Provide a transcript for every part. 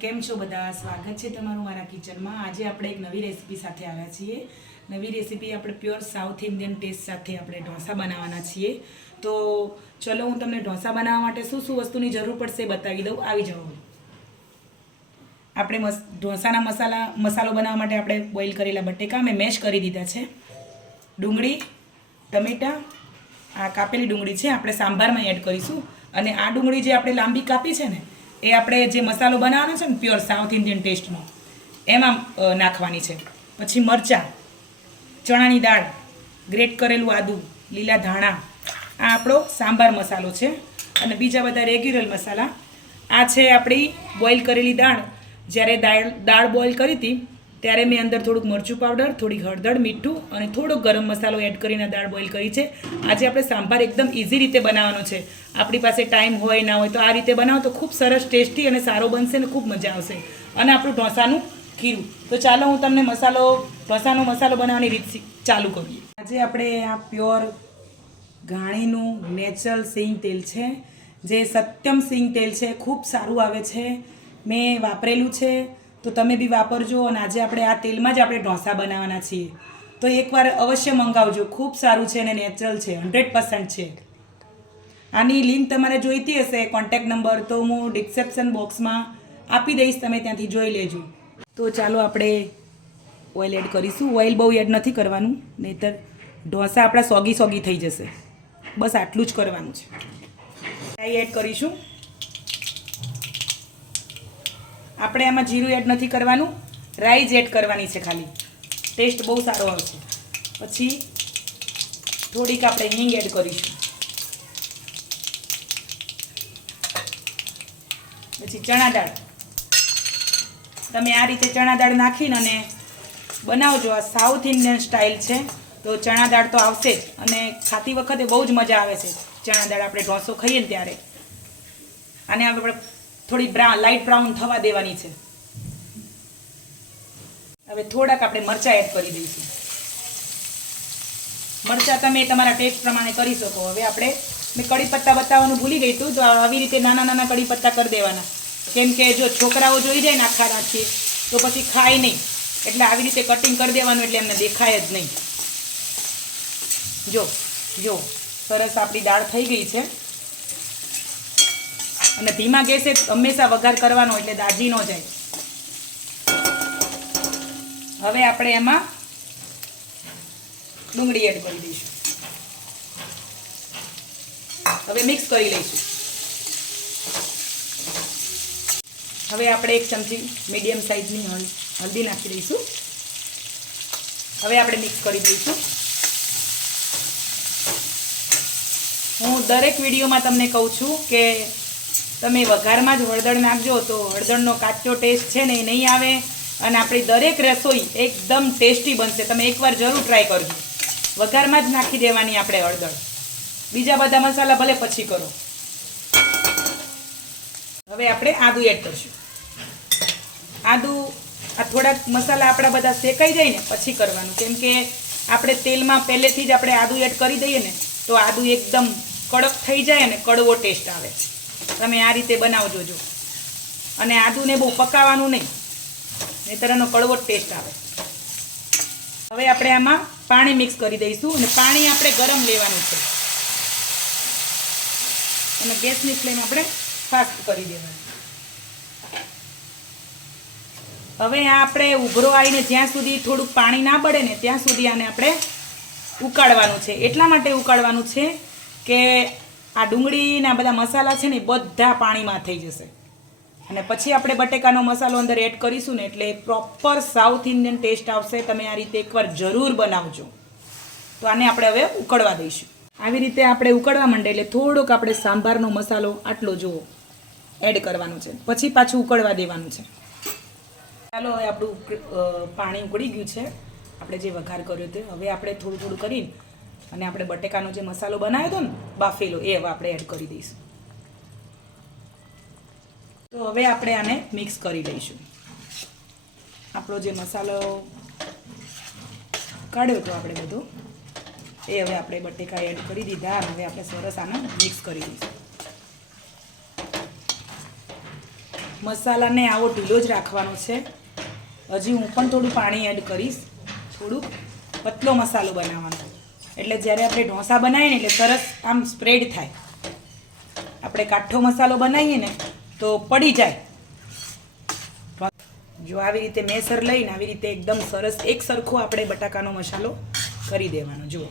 કેમ છો બધા? સ્વાગત છે તમારું મારા કિચનમાં. આજે આપણે એક નવી રેસીપી સાથે આવ્યા છીએ. નવી રેસીપી આપણે પ્યોર સાઉથ ઇન્ડિયન ટેસ્ટ સાથે આપણે ઢોસા બનાવવાના છીએ. તો ચલો હું તમને ઢોસા બનાવવા માટે શું શું વસ્તુની જરૂર પડશે બતાવી દઉં. આવી જાઓ. આપણે મસ, ઢોસાના મસાલા, મસાલો બનાવવા માટે આપણે બોઇલ કરેલા બટેકા મેં મેશ કરી દીધા છે. ડુંગળી, ટમેટાં, આ કાપેલી ડુંગળી છે, આપણે સાંભારમાં એડ કરીશું. અને આ ડુંગળી જે આપણે લાંબી કાપી છે ને એ આપણે જે મસાલો બનાવવાનો છે ને પ્યોર સાઉથ ઇન્ડિયન ટેસ્ટનો, એમાં નાખવાની છે. પછી મરચાં, ચણાની દાળ, ગ્રેટ કરેલું આદું, લીલા ધાણા, આ આપણો સાંભાર મસાલો છે. અને બીજા બધા રેગ્યુલર મસાલા. આ છે આપણી બોઇલ કરેલી દાળ. જ્યારે દાળ દાળ બોઇલ કરી હતી ત્યારે મેં અંદર થોડુંક મરચું પાવડર થોડીક હળદર, મીઠું અને થોડો ગરમ મસાલો એડ કરીને દાળ બોઇલ કરી છે. આજે આપણે સાંભાર એકદમ ઇઝી રીતે બનાવવાનો છે. આપણી પાસે ટાઈમ હોય, ના હોય તો આ રીતે બનાવો તો ખૂબ સરસ ટેસ્ટી અને સારો બનશે ને ખૂબ મજા આવશે. અને આપણું ઢોસાનું ખીરું. તો ચાલો હું તમને મસાલો, ઢોસાનો મસાલો બનાવવાની રીત ચાલુ કરીએ આજે આપણે આ પ્યોર ઘાણીનું નેચરલ સિંગ તેલ છે. જે સત્યમ સિંગ તેલ છે, ખૂબ સારું આવે છે. મેં વાપરેલું છે. તો તમે બી વાપરજો અને આજે આપણે આ તેલમાં જ આપણે ઢોસા બનાવવાના છીએ. તો એકવાર અવશ્ય મંગાવજો. ખૂબ સારું છે અને નેચરલ છે. હંડ્રેડ પર્સન્ટ છે. આની લિંક તમારે જોઈતી હશે કોન્ટેક્ટ નંબર તો હું ડિસ્ક્રિપ્શન બોક્સમાં આપી દઈશ. તમે ત્યાંથી જોઈ લેજો. તો ચાલો આપણે ઓઇલ એડ કરીશું. ઓઇલ બહુ એડ નથી કરવાનું. નહીતર ઢોસા આપણા સોગી સોગી થઈ જશે. બસ આટલું જ કરવાનું છે. રાઈ એડ કરીશું. આપણે આમાં જીરું એડ નથી કરવાનું. રાઈ એડ કરવાની છે ખાલી. ટેસ્ટ બહુ સારો આવશે. પછી થોડીક આપણે હિંગ એડ કરીશું. પછી ચણા દાળ. તમે આ રીતે ચણા દાળ નાખીને અને બનાવજો. આ સાઉથ ઇન્ડિયન સ્ટાઇલ છે. તો ચણા દાળ તો આવશે જ. અને ખાતી વખતે બહુ જ મજા આવે છે. ચણા દાળ આપણે ઢોસો ખાઈએ ને ત્યારે. અને આપણે થોડી બ્રા લાઇટ બ્રાઉન થવા દેવાની છે. હવે થોડાક આપણે મરચાં એડ કરી દઈશું. મરચાં તમે તમારા ટેસ્ટ પ્રમાણે કરી શકો. હવે આપણે મેં કડી પત્તા બતાવવાનું ભૂલી ગઈ હતું તો આવી રીતે નાના નાના કડી પત્તા કરી દેવાના. કેમ કે જો છોકરાઓ જોઈ જાય ને આખા રાખીએ તો પછી ખાય નહીં. એટલે આવી રીતે કટિંગ કરી દેવાનું એટલે એમને દેખાય જ નહીં. જો જો, સરસ આપણી દાળ થઈ ગઈ છે. અને ધીમા ગેસે હંમેશા વઘાર કરવાનો એટલે દાજી ન જાય. હવે આપણે એમાં ડુંગળી એડ કરી દઈશું. હવે મિક્સ કરી લઈશું. હવે આપણે એક ચમચી મીડિયમ સાઇઝની હલ્દી નાખી દઈશું. હવે આપણે મિક્સ કરી દઈશું. હું દરેક વિડીયોમાં તમને કહું છું કે તમે વઘારમાં જ હળદર નાખજો તો હળદરનો કાચો ટેસ્ટ છે ને એ નહીં આવે. અને આપણી દરેક રસોઈ એકદમ ટેસ્ટી બનશે. તમે એકવાર જરૂર ટ્રાય કરજો. વઘારમાં જ નાખી દેવાની આપણે હળદર. બીજા બધા મસાલા ભલે પછી કરો. હવે આપણે આદુ એડ કરશું. આદુ આ થોડાક મસાલા આપણા બધા શેકાઈ જાય ને પછી કરવાનું. કેમ કે આપણે તેલમાં પહેલેથી જ આપણે આદુ એડ કરી દઈએ ને, તો આદુ એકદમ કડક થઈ જાય અને કડવો ટેસ્ટ આવે. તમે આ રીતે બનાવજો જો. અને આદુને બહુ પકાવવાનું નહીં. નહીતર એનો કડવો ટેસ્ટ આવે. હવે આપણે આમાં પાણી મિક્સ કરી દઈશું અને પાણી આપણે ગરમ લેવાનું છે. અને ગેસની ફ્લેમ આપણે ફાસ્ટ કરી દેવાની. હવે આ આપણે ઉભરો આવીને જ્યાં સુધી થોડુંક પાણી ના બળે ને ત્યાં સુધી આને આપણે ઉકાળવાનું છે. એટલા માટે ઉકાળવાનું છે કે આ ડુંગળીના બધા મસાલા છે ને બધા પાણીમાં થઈ જશે. અને પછી આપણે બટેકાનો મસાલો અંદર એડ કરીશું ને એટલે પ્રોપર સાઉથ ઇન્ડિયન ટેસ્ટ આવશે. તમે આ રીતે એકવાર જરૂર બનાવજો. તો આને આપણે હવે ઉકળવા દઈશું. આવી રીતે આપણે ઉકળવા માંડે એટલે થોડોક આપણે સાંભારનો મસાલો આટલો જુઓ એડ કરવાનો છે. પછી પાછું ઉકળવા દેવાનું છે. ચાલો, હવે આપણું પાણી ઉકળી ગયું છે. આપણે જે વઘાર કર્યો તે, હવે આપણે થોડું થોડું કરીને અને આપણે બટેકાનો જે મસાલો બનાવ્યો હતો ને, બાફેલો, એ હવે આપણે એડ કરી દઈશું. તો હવે આપણે આને મિક્સ કરી લઈશું. આપણો જે મસાલો કાઢ્યો હતો આપણે બધો, એ હવે આપણે બટેકા એડ કરી દીધા અને હવે આપણે સરસ આને મિક્સ કરી દઈશું. મસાલાને આવો ઢીલો જ રાખવાનો છે. હજી હું પણ થોડું પાણી એડ કરીશ. થોડુંક. પતલો મસાલો બનાવવાનો. એટલે જ્યારે આપણે ઢોસા બનાવીએ ને એટલે સરસ આમ સ્પ્રેડ થાય. આપણે કાઠો મસાલો બનાવીએ ને તો પડી જાય. જો આવી રીતે મેસર લઈને આવી રીતે એકદમ સરસ એક સરખો આપણે બટાકાનો મસાલો કરી દેવાનો. જુઓ.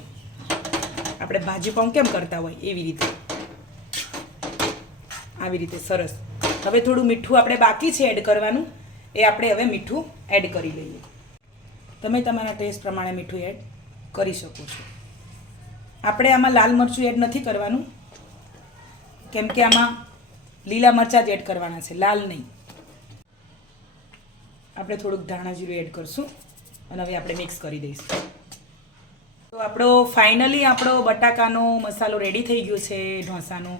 આપણે ભાજી પાઉં કેમ કરતા હોય એવી રીતે. આવી રીતે સરસ. હવે થોડું મીઠું આપણે બાકી છે એડ કરવાનું. એ આપણે હવે મીઠું એડ કરી લઈએ. તમે તમારા ટેસ્ટ પ્રમાણે મીઠું એડ કરી શકો છો. આપણે આમાં લાલ મરચું એડ નથી કરવાનું. કેમ કે આમાં લીલા મરચાં જ એડ કરવાના છે, લાલ નહીં. આપણે થોડુંક ધાણા જીરું એડ કરશું અને હવે આપણે મિક્સ કરી દઈશું. તો આપણો ફાઇનલી આપણો બટાકાનો મસાલો રેડી થઈ ગયો છે, ઢોસાનો.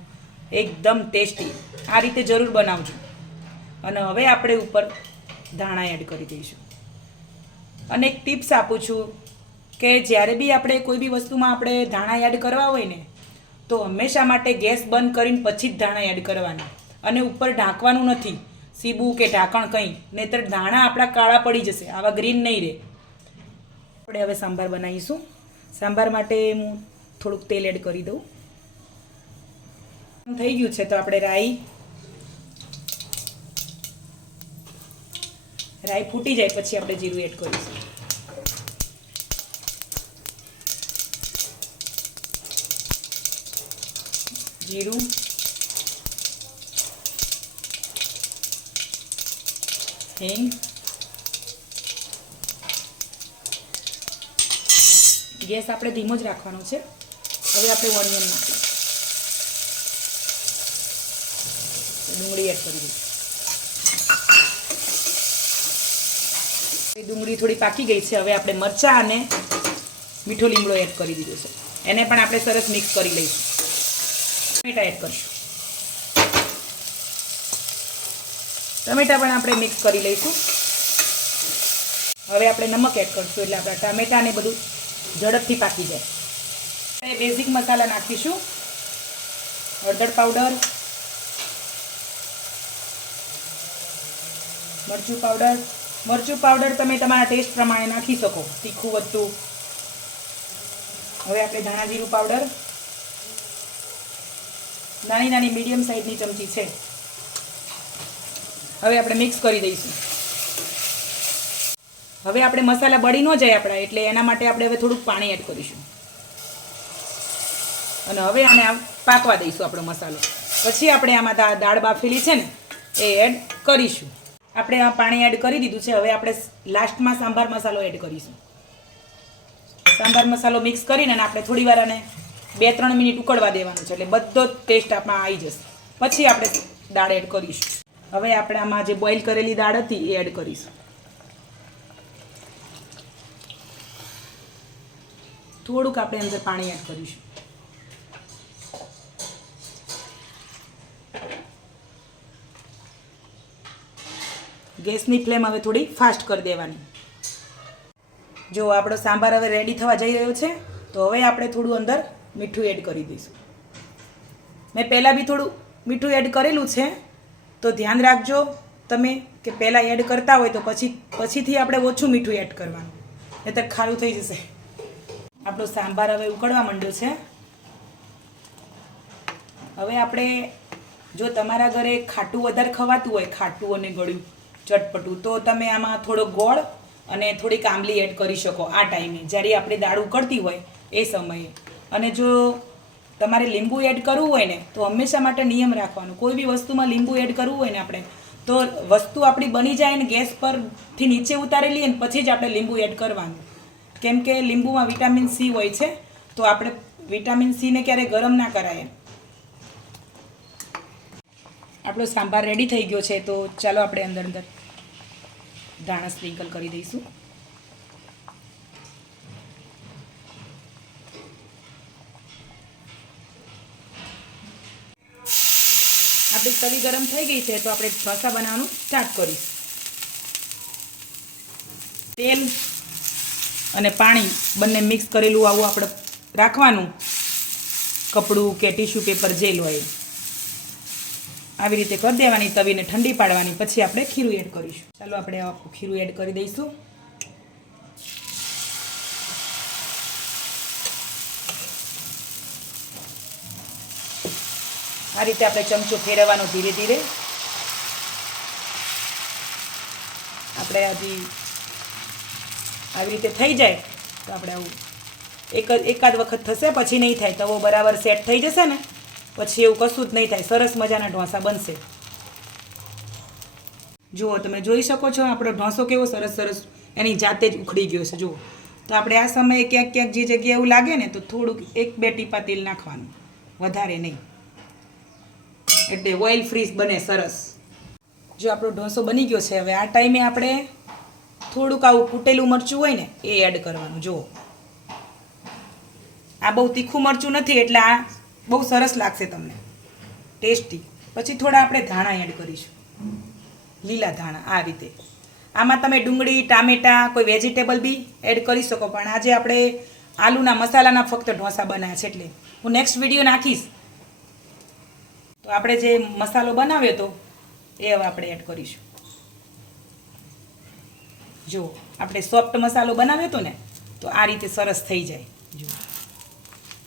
એકદમ ટેસ્ટી આ રીતે જરૂર બનાવજો. અને હવે આપણે ઉપર ધાણા એડ કરી દઈશું. અને એક ટિપ્સ આપું છું. કે જ્યારે બી આપણે કોઈ બી વસ્તુમાં આપણે ધાણા એડ કરવા હોય ને, તો હંમેશા માટે ગેસ બંધ કરીને પછી જ ધાણા એડ કરવાના. અને ઉપર ઢાંકવાનું નથી. સીબું કે ઢાંકણ કંઈ. નહીંતર ધાણા આપણા કાળા પડી જશે, આવા ગ્રીન નહીં રહે. આપણે હવે સાંભાર બનાવીશું. સાંભાર માટે હું થોડુંક તેલ એડ કરી દઉં. થઈ ગયું છે તો આપણે રાઈ. રાઈ ફૂટી જાય પછી આપણે જીરું એડ કરીશું. જીરું. હિંગ. ગેસ આપણે ધીમો જ રાખવાનો છે. હવે આપણે ઓનિયન નાખીએ. ડુંગળી એડ કરી દઈશું ડુંગળી થોડી પાકી ગઈ છે. હવે આપણે મરચાં અને મીઠો લીમડો એડ કરી દીધો છે. એને પણ આપણે સરસ મિક્સ કરી લઈશું. ટમેટા એડ કરીશું. ટમેટા પણ આપણે મિક્સ કરી લઈશું. હવે આપણે નમક એડ કરીશું એટલે આપણા ટામેટાને બધું ઝડપથી પાકી જાય. આપણે બેઝિક મસાલા નાખીશું. હળદર પાવડર, મરચું પાવડર. મરચું પાવડર તમે તમારા ટેસ્ટ પ્રમાણે નાખી શકો. તીખું, વધતું. હવે આપણે ધાણા જીરું પાવડર નાની નાની મીડિયમ સાઇઝની ચમચી છે. હવે આપણે મિક્સ કરી દઈશું. હવે આપણે મસાલા બળી ન જાય આપણા, એટલે એના માટે આપણે હવે થોડુંક પાણી એડ કરીશું. અને હવે આને પાકવા દઈશું આપણો મસાલો. પછી આપણે આમાં દાળ બાફેલી છે ને, એ એડ કરીશું. આપણે આ પાણી એડ કરી દીધું છે, હવે આપણે લાસ્ટમાં સાંભાર મસાલો એડ કરીશું. સાંભાર મસાલો મિક્સ કરીને આપણે થોડી વાર આને બે ત્રણ મિનિટ ઉકળવા દેવાનું છે એટલે બધો જ ટેસ્ટ આપણા આવી જશે. પછી આપણે દાળ એડ કરીશું. હવે આપણે આમાં જે બોઇલ કરેલી દાળ હતી એ એડ કરીશું. થોડુંક આપણે અંદર પાણી એડ કરીશું. ગેસની ફ્લેમ હવે થોડી ફાસ્ટ કરી દેવાની. જો આપણો સાંભાર હવે રેડી થવા જઈ રહ્યો છે, તો હવે આપણે થોડું અંદર મીઠું એડ કરી દઈશું. મેં પહેલાં બી થોડું મીઠું એડ કરેલું છે, તો ધ્યાન રાખજો તમે કે પહેલાં એડ કરતા હોય તો પછી, પછીથી આપણે ઓછું મીઠું એડ કરવાનું. નહીંતર ખારું થઈ જશે. આપણો સાંભાર હવે ઉકળવા માંડ્યો છે. હવે આપણે જો તમારા ઘરે ખાટું વધારે ખવાતું હોય, ખાટું અને ગળ્યું ચટપટું, તો તમે આમાં થોડો ગોળ અને થોડીક આંબલી એડ કરી શકો આ ટાઈમે. જ્યારે આપણે દાળ ઉકળતી હોય એ સમયે. અને જો તમારે લીંબુ એડ કરવું હોય ને, તો હંમેશા માટે નિયમ રાખવાનો. કોઈ બી વસ્તુમાં લીંબુ એડ કરવું હોય ને આપણે, તો વસ્તુ આપણી બની જાય ને ગેસ પરથી નીચે ઉતારેલી હોય ને, પછી જ આપણે લીંબુ એડ કરવાનું. કેમ કે લીંબુમાં વિટામિન સી હોય છે, તો આપણે વિટામિન સીને ક્યારેય ગરમ ના કરાય. આપણો સાંભાર રેડી થઈ ગયો છે, તો ચાલો આપણે અંદર અંદર ધાણા સ્પ્રિંકલ કરી દઈશું. આપણી તવી ગરમ થઈ ગઈ છે, તો આપણે ઢોસા બનાવવાનું સ્ટાર્ટ કરીશું. તેલ અને પાણી બંને મિક્સ કરેલું આવું આપણે રાખવાનું. કપડું કે ટીશ્યુ પેપર જેલ હોય આવી રીતે કરી દેવાની, તવીને ઠંડી પાડવાની, પછી આપણે ખીરું એડ કરીશું. ચાલો આપણે ખીરું એડ કરી દઈશું. આ રીતે આપણે ચમચો ફેરવવાનો ધીરે ધીરે. આપણે હજી આવી રીતે થઈ જાય, તો આપણે આવું એક એકાદ વખત થશે, પછી નહીં થાય. તવો બરાબર સેટ થઈ જશે ને, પછી એવું કશું જ નહીં થાય. સરસ મજાના ઢોસા બનશે. જુઓ, તમે જોઈ શકો છો, આપણો ઢોસો કેવો સરસ સરસ એની જાતે જ ઉખડી ગયો છે. જુઓ, તો આપણે આ સમયે ક્યાંક ક્યાંક જે જગ્યાએ એવું લાગે ને, તો થોડુંક એક બે ટીપા તેલ નાખવાનું. વધારે નહીં. એટલે ઓઇલ ફ્રી બને સરસ. જો આપણો ઢોસો બની ગયો છે, હવે આ ટાઈમે આપણે થોડુંક આવું કૂટેલું મરચું હોય ને, એ એડ કરવાનું, જુઓ. આ બહુ તીખું મરચું નથી, એટલે આ બહુ સરસ લાગશે તમને. ટેસ્ટી પછી થોડા આપણે ધાણા એડ કરીશું. લીલા ધાણા, આ રીતે. આમાં તમે ડુંગળી, ટામેટા, કોઈ વેજીટેબલ બી એડ કરી શકો, પણ આજે આપણે આલુના મસાલાના ફક્ત ઢોસા બનાવ્યા છે, એટલે હું નેક્સ્ટ વીડિયો નાખીશ. તો આપણે જે મસાલો બનાવ્યો હતો એ હવે આપણે એડ કરીશું. જો, આપણે સોફ્ટ મસાલો બનાવ્યો હતો ને, તો આ રીતે સરસ થઈ જાય. જો.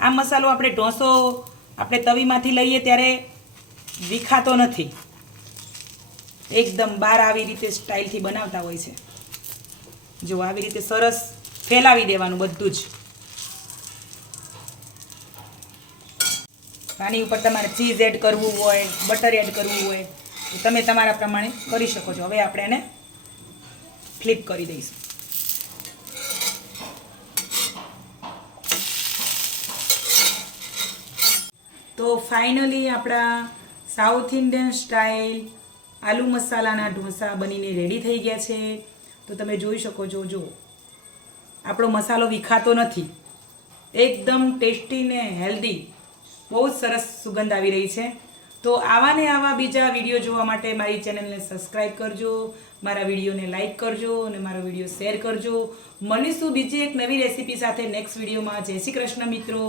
આ મસાલો આપણે ઢોસો આપણે તવીમાંથી લઈએ ત્યારે વિખાતો નથી. એકદમ બહાર આવી રીતે સ્ટાઇલથી બનાવતા હોય છે. જો, આવી રીતે સરસ ફેલાવી દેવાનું બધું જ. આની ઉપર તમારે ચીઝ એડ કરવું હોય બટર એડ કરવું હોય, તો તમે તમારા પ્રમાણે કરી શકો છો. હવે આપણે એને ફ્લિપ કરી દઈશું. તો ફાઇનલી આપણા સાઉથ ઇન્ડિયન સ્ટાઇલ આલુ મસાલાના ઢોસા બનીને રેડી થઈ ગયા છે. તો તમે જોઈ શકો છો, જો, આપણો મસાલો વિખાતો નથી. એકદમ ટેસ્ટી ને હેલ્ધી બહુ જ સરસ સુગંધ આવી રહી છે. તો આવા ને આવા બીજા વીડિયો જોવા માટે મારી ચેનલને સબસ્ક્રાઈબ કરજો, મારા વિડીયોને લાઇક કરજો અને મારો વીડિયો શેર કરજો. મળીશું બીજી એક નવી રેસીપી સાથે નેક્સ્ટ વિડીયોમાં. જય શ્રી કૃષ્ણ મિત્રો.